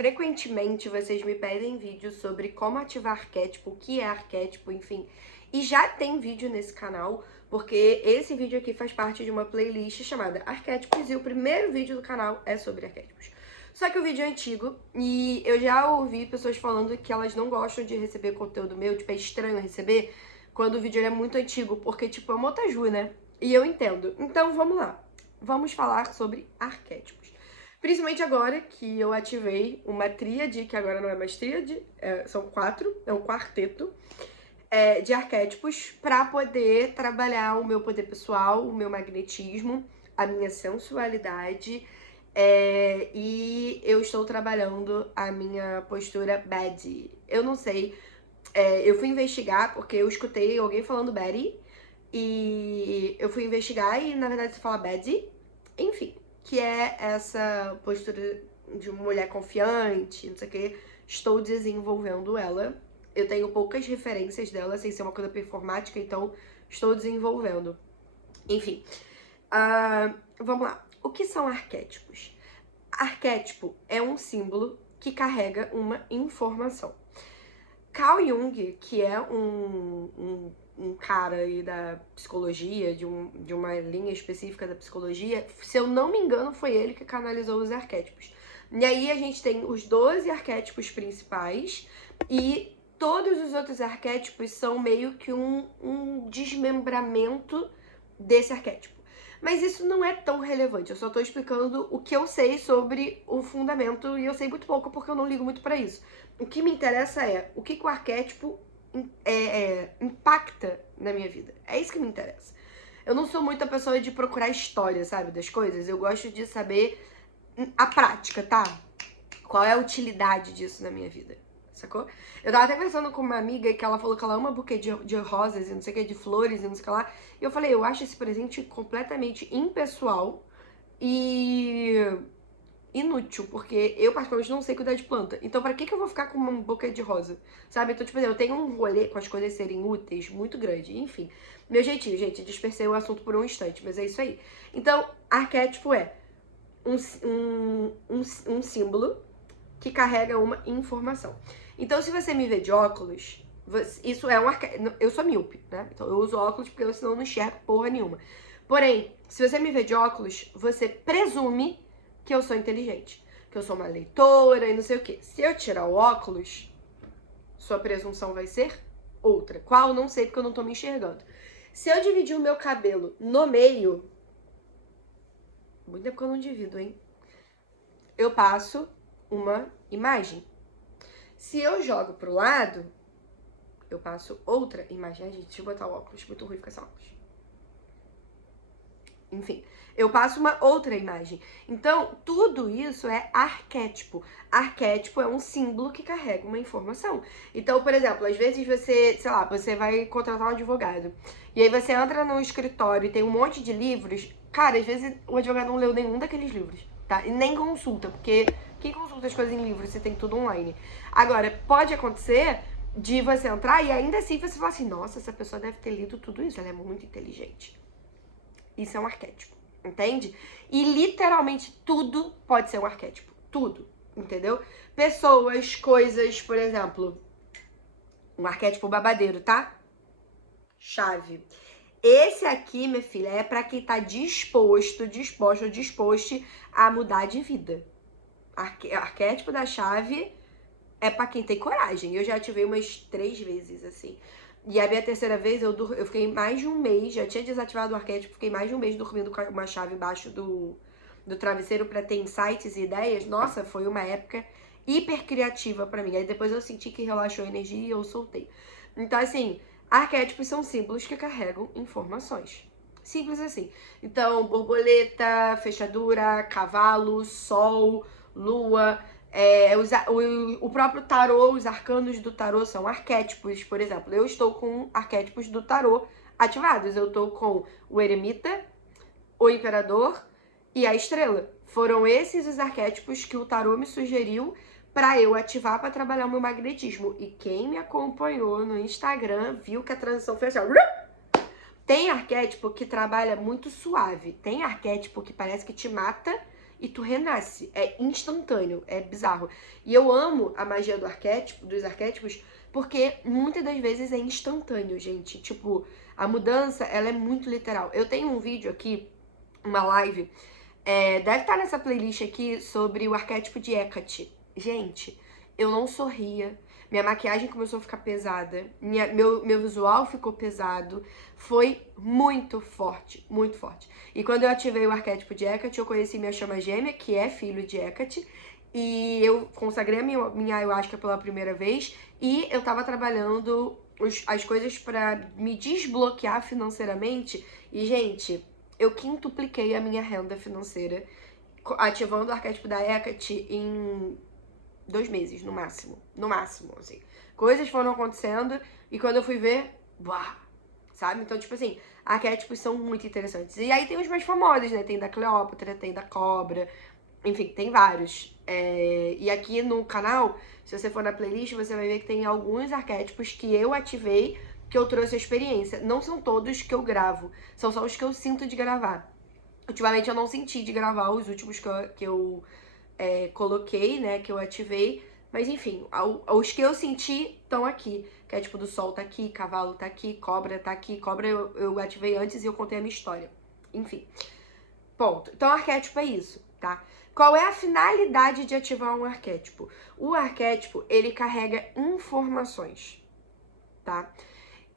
Frequentemente vocês me pedem vídeos sobre como ativar arquétipo, o que é arquétipo, enfim. E já tem vídeo nesse canal, porque esse vídeo aqui faz parte de uma playlist chamada Arquétipos e o primeiro vídeo do canal é sobre arquétipos. Só que o vídeo é antigo e eu já ouvi pessoas falando que elas não gostam de receber conteúdo meu, tipo, é estranho receber quando o vídeo é muito antigo, porque, tipo, é uma otaju, né? E eu entendo. Então, vamos lá. Vamos falar sobre arquétipos. Principalmente agora que eu ativei uma tríade, que agora não é mais tríade, são 4, é um quarteto de arquétipos para poder trabalhar o meu poder pessoal, o meu magnetismo, a minha sensualidade e eu estou trabalhando a minha postura Baddie. Eu não sei, eu fui investigar porque eu escutei alguém falando Baddie e eu fui investigar e na verdade se fala Baddie, enfim, que é essa postura de uma mulher confiante, não sei o que. Estou desenvolvendo ela. Eu tenho poucas referências dela, sem ser uma coisa performática, então estou desenvolvendo. Enfim, vamos lá. O que são arquétipos? Arquétipo é um símbolo que carrega uma informação. Carl Jung, que é um cara aí da psicologia, de uma linha específica da psicologia, se eu não me engano, foi ele que canalizou os arquétipos. E aí a gente tem os 12 arquétipos principais e todos os outros arquétipos são meio que um desmembramento desse arquétipo. Mas isso não é tão relevante, eu só tô explicando o que eu sei sobre o fundamento e eu sei muito pouco porque eu não ligo muito pra isso. O que me interessa é o que o arquétipo impacta na minha vida. É isso que me interessa. Eu não sou muita pessoa de procurar história, sabe, das coisas. Eu gosto de saber a prática, tá? Qual é a utilidade disso na minha vida, sacou? Eu tava até conversando com uma amiga que ela falou que ela ama buquê de rosas e não sei o que, de flores e não sei o que lá. E eu falei, eu acho esse presente completamente impessoal e inútil, porque eu particularmente não sei cuidar de planta. Então pra que eu vou ficar com um buquê de rosa? Sabe? Então, tipo, eu tenho um rolê com as coisas serem úteis muito grande. Enfim, meu jeitinho, gente, dispersei o assunto por um instante, mas é isso aí. Então, arquétipo é um símbolo que carrega uma informação. Então, se você me vê de óculos, isso é um arquétipo. Eu sou míope, né? Então eu uso óculos porque eu senão não enxergo porra nenhuma. Porém, se você me vê de óculos, você presume que eu sou inteligente, que eu sou uma leitora e não sei o que. Se eu tirar o óculos, sua presunção vai ser outra. Qual? Não sei porque eu não tô me enxergando. Se eu dividir o meu cabelo no meio, muito tempo que eu não divido, hein? Eu passo uma imagem. Se eu jogo pro lado, eu passo outra imagem. Ai, gente, deixa eu botar o óculos, muito ruim ficar esse óculos. Enfim, eu passo uma outra imagem. Então, tudo isso é arquétipo. Arquétipo é um símbolo que carrega uma informação. Então, por exemplo, às vezes você, sei lá, você vai contratar um advogado. E aí você entra no escritório e tem um monte de livros. Cara, às vezes o advogado não leu nenhum daqueles livros, tá? E nem consulta, porque quem consulta as coisas em livros, você tem tudo online. Agora, pode acontecer de você entrar e ainda assim você falar assim, nossa, essa pessoa deve ter lido tudo isso, ela é muito inteligente. Isso é um arquétipo, entende? E literalmente tudo pode ser um arquétipo. Tudo, entendeu? Pessoas, coisas, por exemplo, um arquétipo babadeiro, tá? Chave. Esse aqui, minha filha, é pra quem tá disposto a mudar de vida. Arquétipo da chave é pra quem tem coragem. Eu já ativei umas 3 vezes, assim. E a minha terceira vez, eu fiquei mais de um mês, já tinha desativado o arquétipo, fiquei mais de um mês dormindo com uma chave embaixo do travesseiro pra ter insights e ideias. Nossa, foi uma época hiper criativa pra mim. Aí depois eu senti que relaxou a energia e eu soltei. Então, assim, arquétipos são símbolos que carregam informações. Simples assim. Então, borboleta, fechadura, cavalo, sol, lua... o próprio tarô, os arcanos do tarô são arquétipos. Por exemplo, eu estou com arquétipos do tarô ativados. Eu estou com o eremita, o imperador e a estrela. Foram esses os arquétipos que o tarô me sugeriu para eu ativar para trabalhar o meu magnetismo. E quem me acompanhou no Instagram viu que a transição foi assim, ó. Tem arquétipo que trabalha muito suave. Tem arquétipo que parece que te mata e tu renasce. É instantâneo, é bizarro. E eu amo a magia do arquétipo, dos arquétipos, porque muitas das vezes é instantâneo, gente. Tipo, a mudança, ela é muito literal. Eu tenho um vídeo aqui, uma live, deve estar nessa playlist aqui, sobre o arquétipo de Hecate. Gente, eu não sorria. Minha maquiagem começou a ficar pesada. Meu visual ficou pesado. Foi muito forte, muito forte. E quando eu ativei o arquétipo de Hecate, eu conheci minha chama gêmea, que é filho de Hecate. E eu consagrei a minha ayahuasca pela primeira vez. E eu tava trabalhando as coisas pra me desbloquear financeiramente. E, gente, eu quintupliquei a minha renda financeira ativando o arquétipo da Hecate em 2 meses, no máximo. No máximo, assim. Coisas foram acontecendo e quando eu fui ver, uau, sabe? Então, tipo assim, arquétipos são muito interessantes. E aí tem os mais famosos, né? Tem da Cleópatra, tem da Cobra, enfim, tem vários. E aqui no canal, se você for na playlist, você vai ver que tem alguns arquétipos que eu ativei, que eu trouxe a experiência. Não são todos que eu gravo, são só os que eu sinto de gravar. Ultimamente eu não senti de gravar os últimos que eu coloquei, né, que eu ativei. Mas enfim, os que eu senti estão aqui. Que é tipo, do sol tá aqui, cavalo tá aqui, cobra tá aqui. Cobra eu ativei antes e eu contei a minha história. Enfim, ponto. Então arquétipo é isso, tá? Qual é a finalidade de ativar um arquétipo? O arquétipo, ele carrega informações, tá?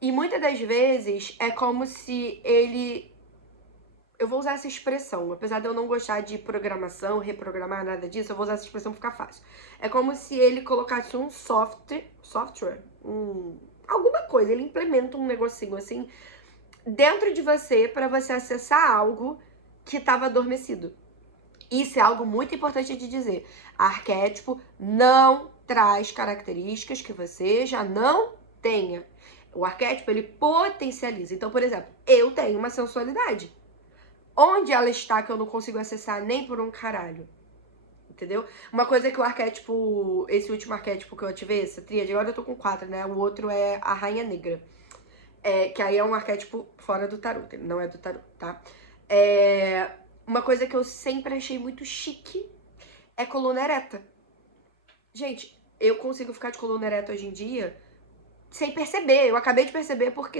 E muitas das vezes é como se ele... Eu vou usar essa expressão, apesar de eu não gostar de programação, reprogramar, nada disso, eu vou usar essa expressão pra ficar fácil. É como se ele colocasse um software, alguma coisa, ele implementa um negocinho assim dentro de você pra você acessar algo que estava adormecido. Isso é algo muito importante de dizer. Arquétipo não traz características que você já não tenha. O arquétipo, ele potencializa. Então, por exemplo, eu tenho uma sensualidade. Onde ela está que eu não consigo acessar nem por um caralho? Entendeu? Uma coisa que o arquétipo, esse último arquétipo que eu ativei, essa tríade, agora eu tô com 4, né? O outro é a Rainha Negra. Que aí é um arquétipo fora do tarô, ele não é do tarô, tá? Uma coisa que eu sempre achei muito chique é coluna ereta. Gente, eu consigo ficar de coluna ereta hoje em dia sem perceber. Eu acabei de perceber porque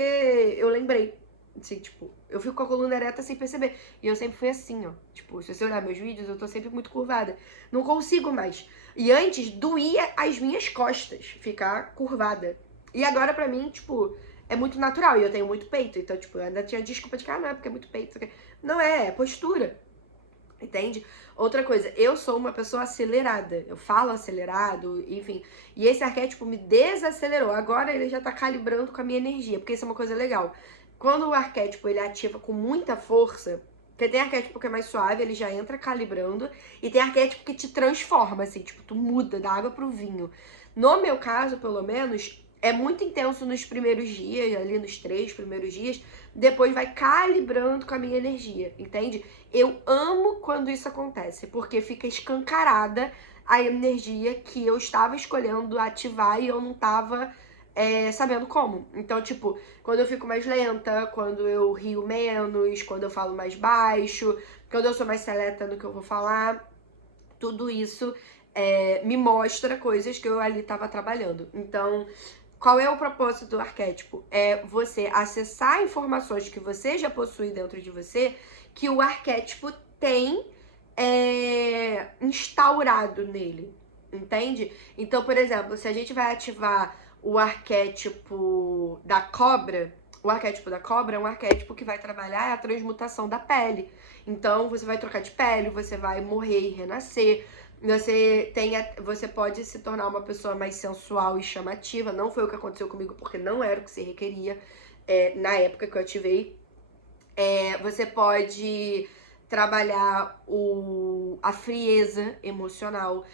eu lembrei. Assim, tipo, eu fico com a coluna ereta sem perceber. E eu sempre fui assim, ó. Tipo, se você olhar meus vídeos, eu tô sempre muito curvada. Não consigo mais. E antes, doía as minhas costas ficar curvada. E agora, pra mim, tipo, é muito natural. E eu tenho muito peito. Então, tipo, eu ainda tinha desculpa de que, não é porque é muito peito. Não é postura. Entende? Outra coisa, eu sou uma pessoa acelerada. Eu falo acelerado, enfim. E esse arquétipo me desacelerou. Agora ele já tá calibrando com a minha energia. Porque isso é uma coisa legal. Quando o arquétipo ele ativa com muita força, porque tem arquétipo que é mais suave, ele já entra calibrando, e tem arquétipo que te transforma, assim, tipo, tu muda da água pro vinho. No meu caso, pelo menos, é muito intenso nos primeiros dias, ali nos 3 primeiros dias, depois vai calibrando com a minha energia, entende? Eu amo quando isso acontece, porque fica escancarada a energia que eu estava escolhendo ativar e eu não tava sabendo como. Então, tipo, quando eu fico mais lenta, quando eu rio menos, quando eu falo mais baixo, quando eu sou mais seleta no que eu vou falar, tudo isso me mostra coisas que eu ali tava trabalhando. Então, qual é o propósito do arquétipo? É você acessar informações que você já possui dentro de você, que o arquétipo tem instaurado nele, entende? Então, por exemplo, se a gente vai ativar o arquétipo da cobra, o arquétipo da cobra é um arquétipo que vai trabalhar a transmutação da pele. Então, você vai trocar de pele, você vai morrer e renascer. Você pode se tornar uma pessoa mais sensual e chamativa. Não foi o que aconteceu comigo, porque não era o que se requeria na época que eu ativei. Você pode trabalhar a frieza emocional.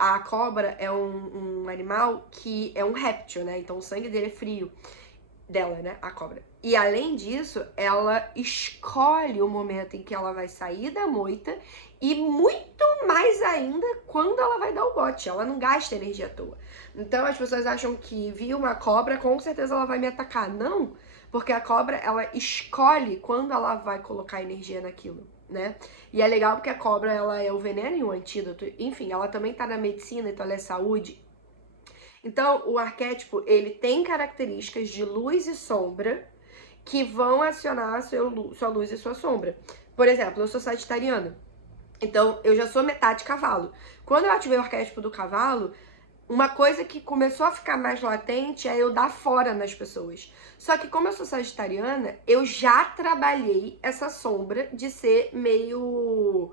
A cobra é um animal que é um réptil, né? Então o sangue dele é frio. Dela, né? A cobra. E além disso, ela escolhe o momento em que ela vai sair da moita e muito mais ainda quando ela vai dar o bote. Ela não gasta energia à toa. Então as pessoas acham que viu uma cobra, com certeza ela vai me atacar. Não, porque a cobra, ela escolhe quando ela vai colocar energia naquilo. né? E é legal porque a cobra, ela é o veneno e o antídoto. Enfim, ela também tá na medicina, então ela é saúde. Então, o arquétipo, ele tem características de luz e sombra que vão acionar sua luz e sua sombra. Por exemplo, eu sou sagitariana. Então, eu já sou metade cavalo. Quando eu ativei o arquétipo do cavalo, uma coisa que começou a ficar mais latente é eu dar fora nas pessoas. Só que como eu sou sagitariana, eu já trabalhei essa sombra de ser meio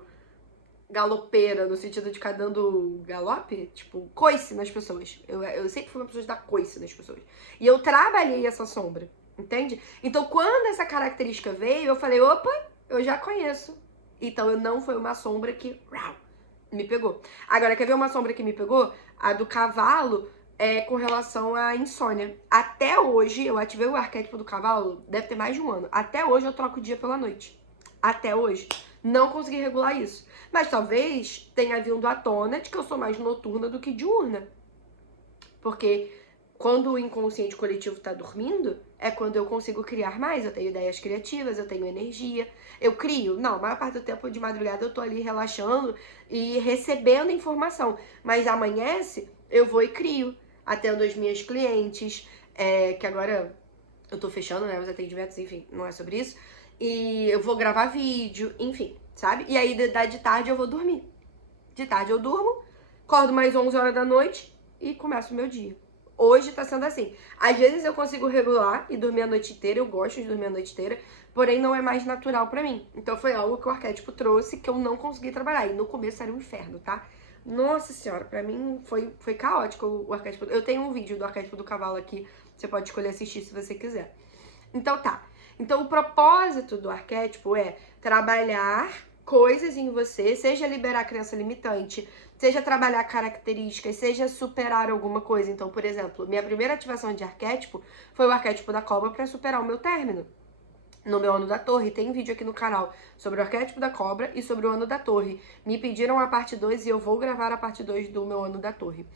galopeira, no sentido de ficar dando galope, tipo, coice nas pessoas. Eu sempre fui uma pessoa de dar coice nas pessoas. E eu trabalhei essa sombra, entende? Então, quando essa característica veio, eu falei, opa, eu já conheço. Então, eu não foi uma sombra que me pegou. Agora, quer ver uma sombra que me pegou? A do cavalo é com relação à insônia. Até hoje, eu ativei o arquétipo do cavalo, deve ter mais de um ano. Até hoje, eu troco o dia pela noite. Até hoje. Não consegui regular isso. Mas talvez tenha vindo à tona de que eu sou mais noturna do que diurna. Porque quando o inconsciente coletivo tá dormindo, é quando eu consigo criar mais. Eu tenho ideias criativas, eu tenho energia. Eu crio. Não, a maior parte do tempo de madrugada eu tô ali relaxando e recebendo informação. Mas amanhece, eu vou e crio. Atendo as minhas clientes, que agora eu tô fechando, né, os atendimentos, enfim, não é sobre isso. E eu vou gravar vídeo, enfim, sabe? E aí de tarde eu vou dormir. De tarde eu durmo, acordo mais 11 horas da noite e começo o meu dia. Hoje tá sendo assim. Às vezes eu consigo regular e dormir a noite inteira, eu gosto de dormir a noite inteira, porém não é mais natural pra mim. Então foi algo que o arquétipo trouxe que eu não consegui trabalhar. E no começo era um inferno, tá? Nossa senhora, pra mim foi caótico o arquétipo. Eu tenho um vídeo do arquétipo do cavalo aqui, você pode escolher assistir se você quiser. Então tá. Então o propósito do arquétipo é trabalhar coisas em você, seja liberar a crença limitante, seja trabalhar características, seja superar alguma coisa. Então, por exemplo, minha primeira ativação de arquétipo foi o arquétipo da cobra para superar o meu término. No meu ano da torre, tem vídeo aqui no canal sobre o arquétipo da cobra e sobre o ano da torre. Me pediram a parte 2 e eu vou gravar a parte 2 do meu ano da torre.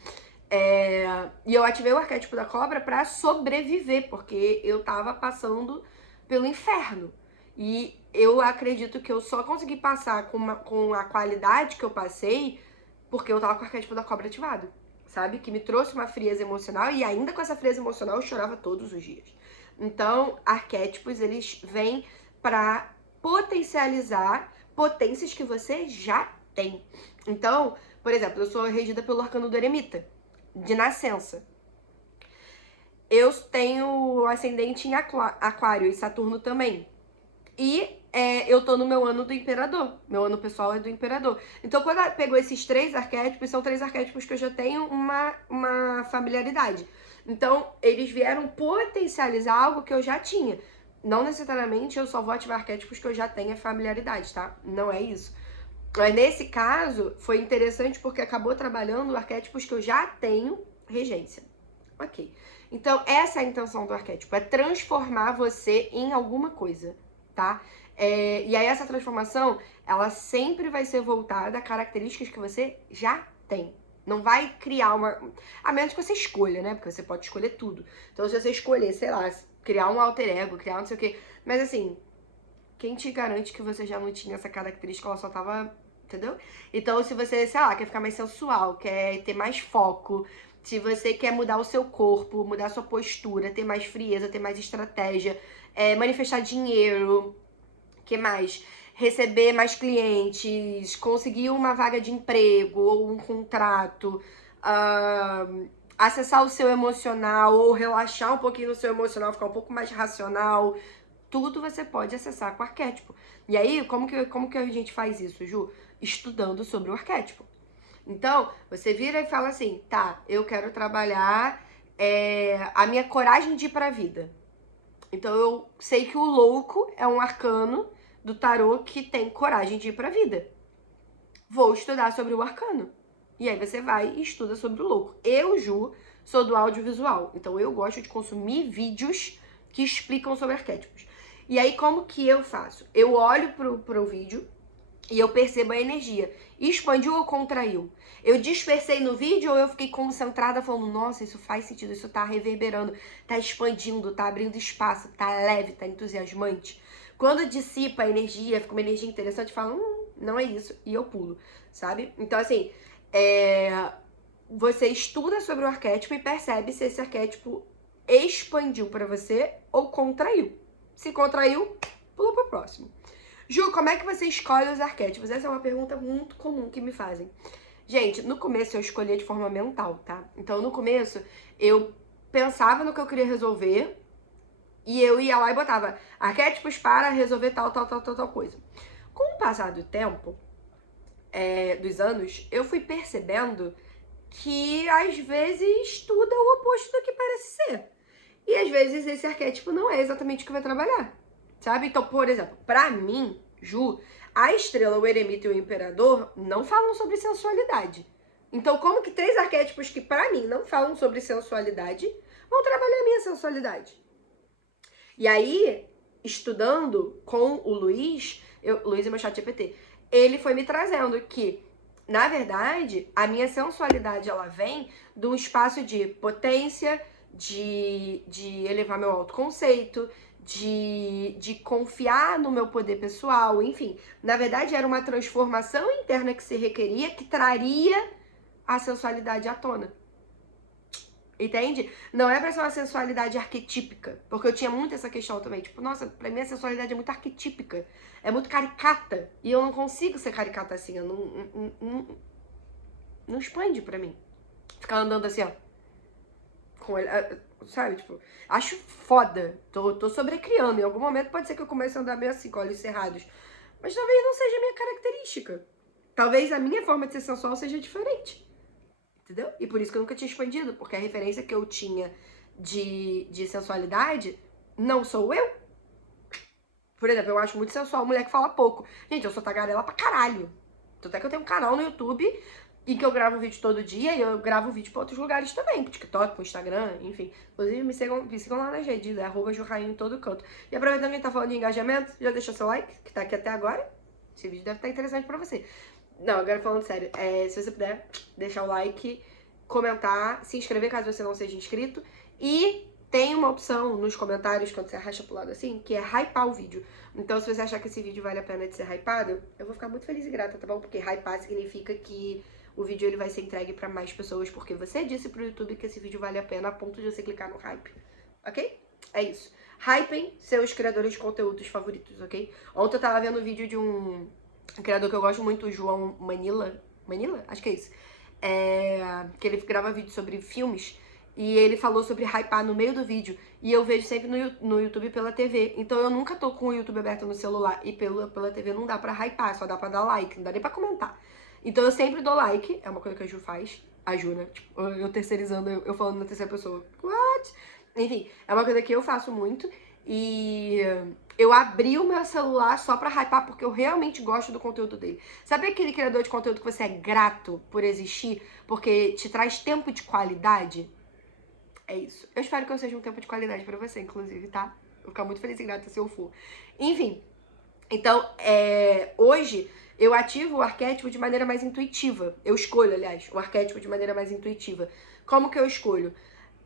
E eu ativei o arquétipo da cobra pra sobreviver, porque eu tava passando pelo inferno. E eu acredito que eu só consegui passar com a qualidade que eu passei porque eu tava com o arquétipo da cobra ativado, sabe? Que me trouxe uma frieza emocional e ainda com essa frieza emocional eu chorava todos os dias. Então, arquétipos, eles vêm pra potencializar potências que você já tem. Então, por exemplo, eu sou regida pelo arcano do eremita, de nascença. Eu tenho ascendente em aquário e Saturno também. E eu tô no meu ano do imperador. Meu ano pessoal é do imperador. Então, quando eu pego esses 3 arquétipos, são 3 arquétipos que eu já tenho uma familiaridade. Então, eles vieram potencializar algo que eu já tinha. Não necessariamente eu só vou ativar arquétipos que eu já tenho familiaridade, tá? Não é isso. Mas nesse caso, foi interessante porque acabou trabalhando arquétipos que eu já tenho regência. Ok. Então, essa é a intenção do arquétipo, é transformar você em alguma coisa, tá? E aí essa transformação, ela sempre vai ser voltada a características que você já tem. Não vai criar uma... A menos que você escolha, né? Porque você pode escolher tudo. Então, se você escolher, sei lá, criar um alter ego, criar não sei o quê... Mas assim, quem te garante que você já não tinha essa característica, ela só tava... Entendeu? Então, se você, sei lá, quer ficar mais sensual, quer ter mais foco... Se você quer mudar o seu corpo, mudar a sua postura, ter mais frieza, ter mais estratégia, manifestar dinheiro, que mais? Receber mais clientes, conseguir uma vaga de emprego ou um contrato, acessar o seu emocional ou relaxar um pouquinho no seu emocional, ficar um pouco mais racional, tudo você pode acessar com o arquétipo. E aí, como que a gente faz isso, Ju? Estudando sobre o arquétipo. Então, você vira e fala assim, tá, eu quero trabalhar a minha coragem de ir pra vida. Então, eu sei que o louco é um arcano do tarô que tem coragem de ir pra vida. Vou estudar sobre o arcano. E aí você vai e estuda sobre o louco. Eu, Ju, sou do audiovisual. Então, eu gosto de consumir vídeos que explicam sobre arquétipos. E aí, como que eu faço? Eu olho pro vídeo e eu percebo a energia. Expandiu ou contraiu? Eu dispersei no vídeo ou eu fiquei concentrada falando, nossa, isso faz sentido, isso tá reverberando, tá expandindo, tá abrindo espaço, tá leve, tá entusiasmante. Quando dissipa a energia, fica uma energia interessante, eu falo, não é isso, e eu pulo, sabe? Então, assim, você estuda sobre o arquétipo e percebe se esse arquétipo expandiu pra você ou contraiu. Se contraiu, pula pro próximo. Ju, como é que você escolhe os arquétipos? Essa é uma pergunta muito comum que me fazem. Gente, no começo eu escolhia de forma mental, tá? Então, no começo, eu pensava no que eu queria resolver e eu ia lá e botava arquétipos para resolver tal coisa. Com o passar do tempo, dos anos, eu fui percebendo que às vezes tudo é o oposto do que parece ser. E às vezes esse arquétipo não é exatamente o que vai trabalhar, sabe? Então, por exemplo, pra mim, Ju, a estrela, o eremita e o imperador não falam sobre sensualidade. Então, como que 3 arquétipos que pra mim não falam sobre sensualidade vão trabalhar a minha sensualidade? E aí, estudando com o Luiz, Luiz é meu chat GPT, ele foi me trazendo que, na verdade, a minha sensualidade, ela vem de um espaço de potência, de elevar meu autoconceito, de confiar no meu poder pessoal, enfim. Na verdade, era uma transformação interna que se requeria, que traria a sensualidade à tona. Entende? Não é pra ser uma sensualidade arquetípica. Porque eu tinha muito essa questão também. Tipo, nossa, pra mim a sensualidade é muito arquetípica. É muito caricata. E eu não consigo ser caricata assim. Eu não expande pra mim. Ficar andando assim, ó. Com ele, sabe? Tipo, acho foda. Tô sobrecriando. Em algum momento pode ser que eu comece a andar meio assim, com olhos cerrados. Mas talvez não seja a minha característica. Talvez a minha forma de ser sensual seja diferente. Entendeu? E por isso que eu nunca tinha expandido, porque a referência que eu tinha de sensualidade não sou eu. Por exemplo, eu acho muito sensual mulher que fala pouco. Gente, eu sou tagarela pra caralho. Tanto é que eu tenho um canal no YouTube e que eu gravo vídeo todo dia e eu gravo vídeo pra outros lugares também. Pro TikTok, pro Instagram, enfim. Inclusive, me sigam lá nas redes, @jurrainha em todo canto. E aproveitando que a gente tá falando de engajamento, já deixa seu like, que tá aqui até agora. Esse vídeo deve estar interessante pra você. Não, agora falando sério, se você puder deixar o like, comentar, se inscrever caso você não seja inscrito. E tem uma opção nos comentários, quando você arrasta pro lado assim, que é hypar o vídeo. Então, se você achar que esse vídeo vale a pena de ser hypado, eu vou ficar muito feliz e grata, tá bom? Porque hypar significa que o vídeo ele vai ser entregue pra mais pessoas, porque você disse pro YouTube que esse vídeo vale a pena a ponto de você clicar no hype, ok? É isso. Hypem seus criadores de conteúdos favoritos, ok? Ontem eu tava vendo um vídeo de um criador que eu gosto muito, o João Manila. Manila? Acho que é isso. Que ele grava vídeo sobre filmes. E ele falou sobre hypar no meio do vídeo. E eu vejo sempre no YouTube pela TV. Então eu nunca tô com o YouTube aberto no celular. E pela TV não dá pra hypar, só dá pra dar like. Não dá nem pra comentar. Então eu sempre dou like. É uma coisa que a Ju faz. A Ju, né? Tipo, eu terceirizando, eu falando na terceira pessoa. What? Enfim, é uma coisa que eu faço muito. E eu abri o meu celular só pra hypar, porque eu realmente gosto do conteúdo dele. Sabe aquele criador de conteúdo que você é grato por existir, porque te traz tempo de qualidade? É isso. Eu espero que eu seja um tempo de qualidade pra você, inclusive, tá? Vou ficar muito feliz e grata se eu for. Enfim, então, hoje eu ativo o arquétipo de maneira mais intuitiva. Eu escolho, aliás, o arquétipo de maneira mais intuitiva. Como que eu escolho?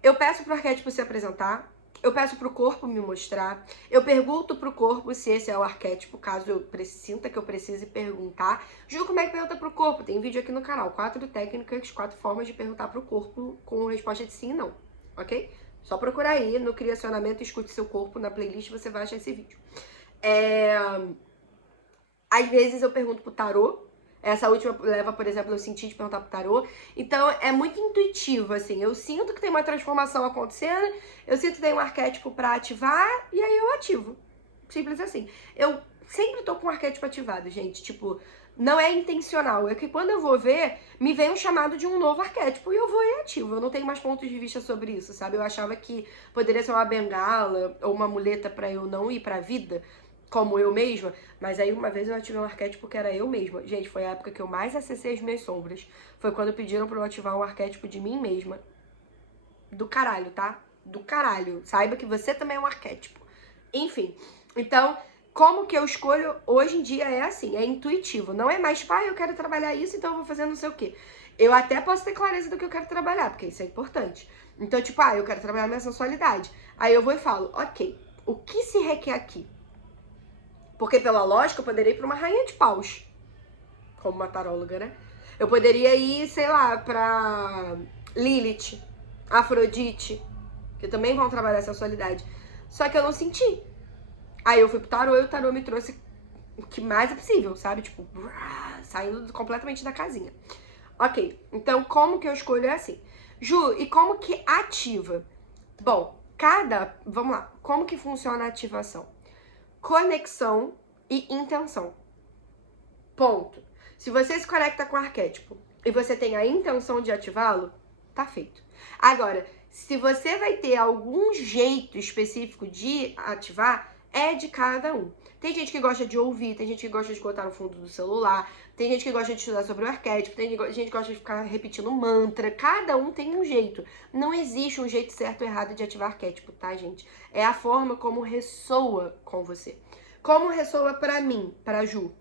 Eu peço pro arquétipo se apresentar. Eu peço pro corpo me mostrar. Eu pergunto pro corpo se esse é o arquétipo, caso eu sinta que eu precise perguntar. Ju, como é que pergunta pro corpo? Tem vídeo aqui no canal. 4 técnicas, 4 formas de perguntar pro corpo com resposta de sim e não. Ok? Só procurar aí no Criacionamento Escute Seu Corpo, na playlist, você vai achar esse vídeo. Às vezes eu pergunto pro tarô. Essa última leva, por exemplo, eu senti de perguntar pro tarô. Então, é muito intuitivo, assim. Eu sinto que tem uma transformação acontecendo, eu sinto que tem um arquétipo pra ativar, e aí eu ativo. Simples assim. Eu sempre tô com o arquétipo ativado, gente. Tipo, não é intencional. É que quando eu vou ver, me vem um chamado de um novo arquétipo e eu vou e ativo. Eu não tenho mais pontos de vista sobre isso, sabe? Eu achava que poderia ser uma bengala ou uma muleta pra eu não ir pra vida como eu mesma, mas aí uma vez eu ativei um arquétipo que era eu mesma. Gente, foi a época que eu mais acessei as minhas sombras. Foi quando pediram pra eu ativar um arquétipo de mim mesma. Do caralho, tá? Do caralho. Saiba que você também é um arquétipo. Enfim, então, como que eu escolho hoje em dia é assim, é intuitivo. Não é mais, tipo, eu quero trabalhar isso, então eu vou fazer não sei o quê. Eu até posso ter clareza do que eu quero trabalhar, porque isso é importante. Então, tipo, eu quero trabalhar minha sensualidade. Aí eu vou e falo, ok, o que se requer aqui? Porque pela lógica eu poderia ir pra uma rainha de paus, como uma taróloga, né? Eu poderia ir, sei lá, pra Lilith, Afrodite, que também vão trabalhar a sensualidade. Só que eu não senti. Aí eu fui pro tarô e o tarô me trouxe o que mais é possível, sabe? Tipo, saindo completamente da casinha. Ok, então como que eu escolho é assim. Ju, e como que ativa? Bom, vamos lá, como que funciona a ativação? Conexão e intenção. Ponto. Se você se conecta com o arquétipo e você tem a intenção de ativá-lo, tá feito. Agora, se você vai ter algum jeito específico de ativar, é de cada um. Tem gente que gosta de ouvir, tem gente que gosta de botar no fundo do celular, tem gente que gosta de estudar sobre o arquétipo, tem gente que gosta de ficar repetindo mantra. Cada um tem um jeito. Não existe um jeito certo ou errado de ativar arquétipo, tá, gente? É a forma como ressoa com você. Como ressoa pra mim, pra Ju?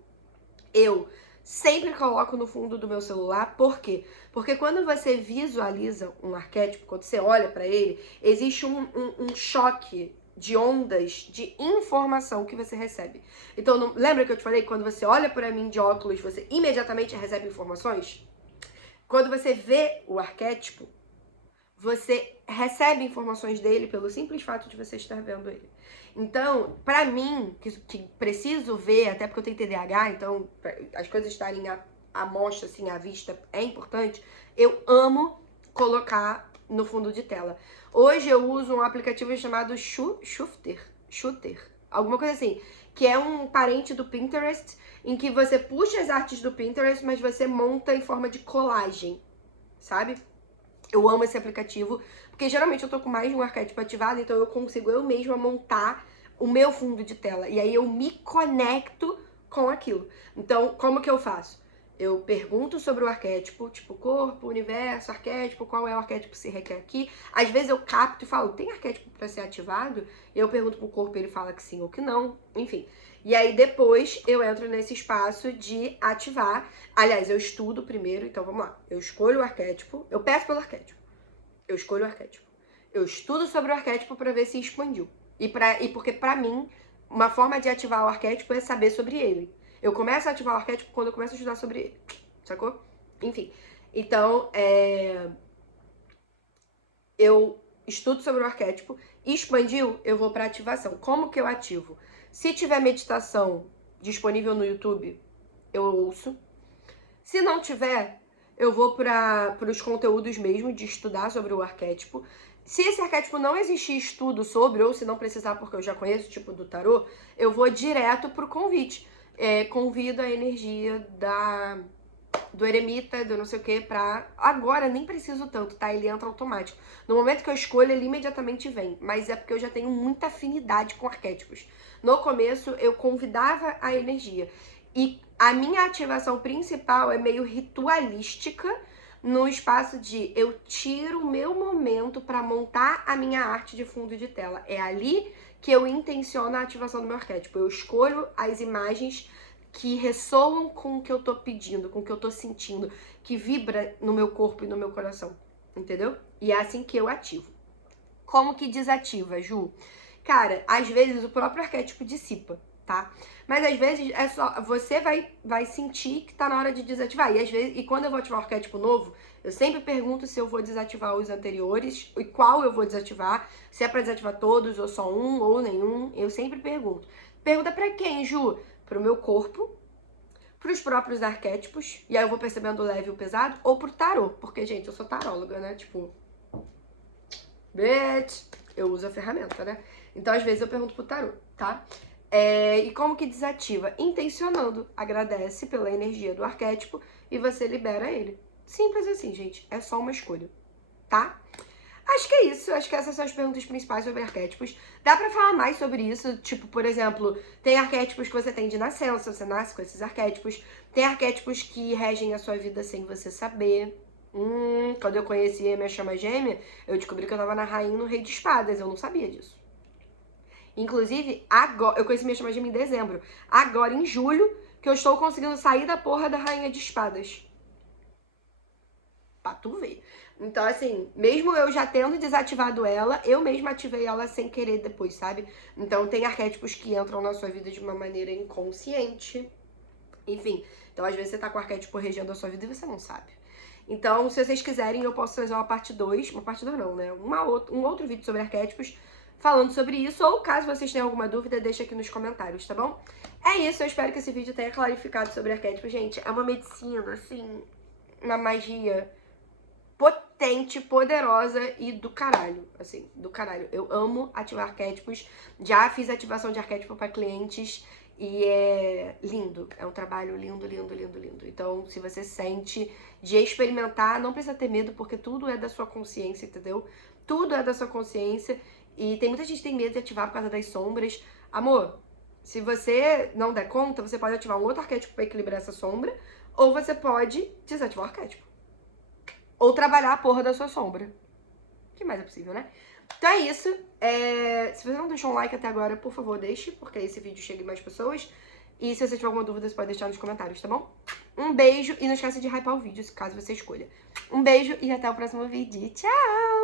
Eu sempre coloco no fundo do meu celular, por quê? Porque quando você visualiza um arquétipo, quando você olha pra ele, existe um choque de ondas de informação que você recebe. Então, lembra que eu te falei que quando você olha pra mim de óculos, você imediatamente recebe informações? Quando você vê o arquétipo, você recebe informações dele pelo simples fato de você estar vendo ele. Então, pra mim, que preciso ver, até porque eu tenho TDAH, então as coisas estarem à mostra, assim, à vista, é importante, eu amo colocar no fundo de tela. Hoje eu uso um aplicativo chamado Shooter, alguma coisa assim, que é um parente do Pinterest, em que você puxa as artes do Pinterest, mas você monta em forma de colagem, sabe? Eu amo esse aplicativo, porque geralmente eu tô com mais de um arquétipo ativado, então eu consigo eu mesma montar o meu fundo de tela. E aí eu me conecto com aquilo. Então, como que eu faço? Eu pergunto sobre o arquétipo, tipo corpo, universo, arquétipo, qual é o arquétipo que se requer aqui. Às vezes eu capto e falo, tem arquétipo pra ser ativado? E eu pergunto pro corpo e ele fala que sim ou que não, enfim. E aí depois eu entro nesse espaço de ativar. Aliás, eu estudo primeiro, então vamos lá. Eu escolho o arquétipo, eu peço pelo arquétipo. Eu escolho o arquétipo. Eu estudo sobre o arquétipo pra ver se expandiu. E porque pra mim, uma forma de ativar o arquétipo é saber sobre ele. Eu começo a ativar o arquétipo quando eu começo a estudar sobre ele. Sacou? Enfim. Então, eu estudo sobre o arquétipo, expandiu, eu vou pra ativação. Como que eu ativo? Se tiver meditação disponível no YouTube, eu ouço. Se não tiver, eu vou para os conteúdos mesmo de estudar sobre o arquétipo. Se esse arquétipo não existir estudo sobre, ou se não precisar porque eu já conheço, tipo do tarô, eu vou direto pro convite. Convido a energia do eremita, do não sei o que, pra... Agora nem preciso tanto, tá? Ele entra automático. No momento que eu escolho, ele imediatamente vem. Mas é porque eu já tenho muita afinidade com arquétipos. No começo, eu convidava a energia. E a minha ativação principal é meio ritualística, no espaço de eu tiro o meu momento pra montar a minha arte de fundo de tela. É ali que eu intenciono a ativação do meu arquétipo. Eu escolho as imagens que ressoam com o que eu tô pedindo, com o que eu tô sentindo, que vibra no meu corpo e no meu coração, entendeu? E é assim que eu ativo. Como que desativa, Ju? Cara, às vezes o próprio arquétipo dissipa, tá? Mas às vezes é só, você vai sentir que tá na hora de desativar. E quando eu vou ativar um arquétipo novo, eu sempre pergunto se eu vou desativar os anteriores e qual eu vou desativar, se é pra desativar todos ou só um ou nenhum, eu sempre pergunto. Pergunta pra quem, Ju? Pro meu corpo, pros próprios arquétipos, e aí eu vou percebendo o leve e o pesado, ou pro tarô, porque, gente, eu sou taróloga, né? Tipo, bitch, eu uso a ferramenta, né? Então, às vezes, eu pergunto pro tarô, tá? E como que desativa? Intencionando. Agradece pela energia do arquétipo e você libera ele. Simples assim, gente. É só uma escolha, tá? Acho que é isso. Acho que essas são as perguntas principais sobre arquétipos. Dá pra falar mais sobre isso. Tipo, por exemplo, tem arquétipos que você tem de nascença, você nasce com esses arquétipos. Tem arquétipos que regem a sua vida sem você saber. Quando eu conheci a minha chama gêmea, eu descobri que eu tava na rainha e no rei de espadas. Eu não sabia disso. Inclusive, agora, eu conheci minha chama gêmea em dezembro. Agora, em julho, que eu estou conseguindo sair da porra da rainha de espadas. Pra tu ver. Então, assim, mesmo eu já tendo desativado ela, eu mesma ativei ela sem querer depois, sabe? Então, tem arquétipos que entram na sua vida de uma maneira inconsciente. Enfim, então às vezes você tá com o arquétipo regendo a sua vida e você não sabe. Então, se vocês quiserem, eu posso fazer uma parte 2, uma parte 2 não, né? Um outro vídeo sobre arquétipos falando sobre isso, ou caso vocês tenham alguma dúvida, deixa aqui nos comentários, tá bom? É isso, eu espero que esse vídeo tenha clarificado sobre arquétipos. Gente, é uma medicina, assim, uma magia potente, poderosa e do caralho, assim, do caralho. Eu amo ativar arquétipos, já fiz ativação de arquétipo para clientes e é lindo, é um trabalho lindo, lindo, lindo, lindo. Então, se você sente de experimentar, não precisa ter medo, porque tudo é da sua consciência, entendeu? Tudo é da sua consciência e tem muita gente que tem medo de ativar por causa das sombras. Amor, se você não der conta, você pode ativar um outro arquétipo para equilibrar essa sombra, ou você pode desativar o arquétipo. Ou trabalhar a porra da sua sombra. O que mais é possível, né? Então é isso. Se você não deixou um like até agora, por favor, deixe, porque esse vídeo chegue a mais pessoas. E se você tiver alguma dúvida, você pode deixar nos comentários, tá bom? Um beijo e não esqueça de hypar o vídeo, caso você escolha. Um beijo e até o próximo vídeo. Tchau!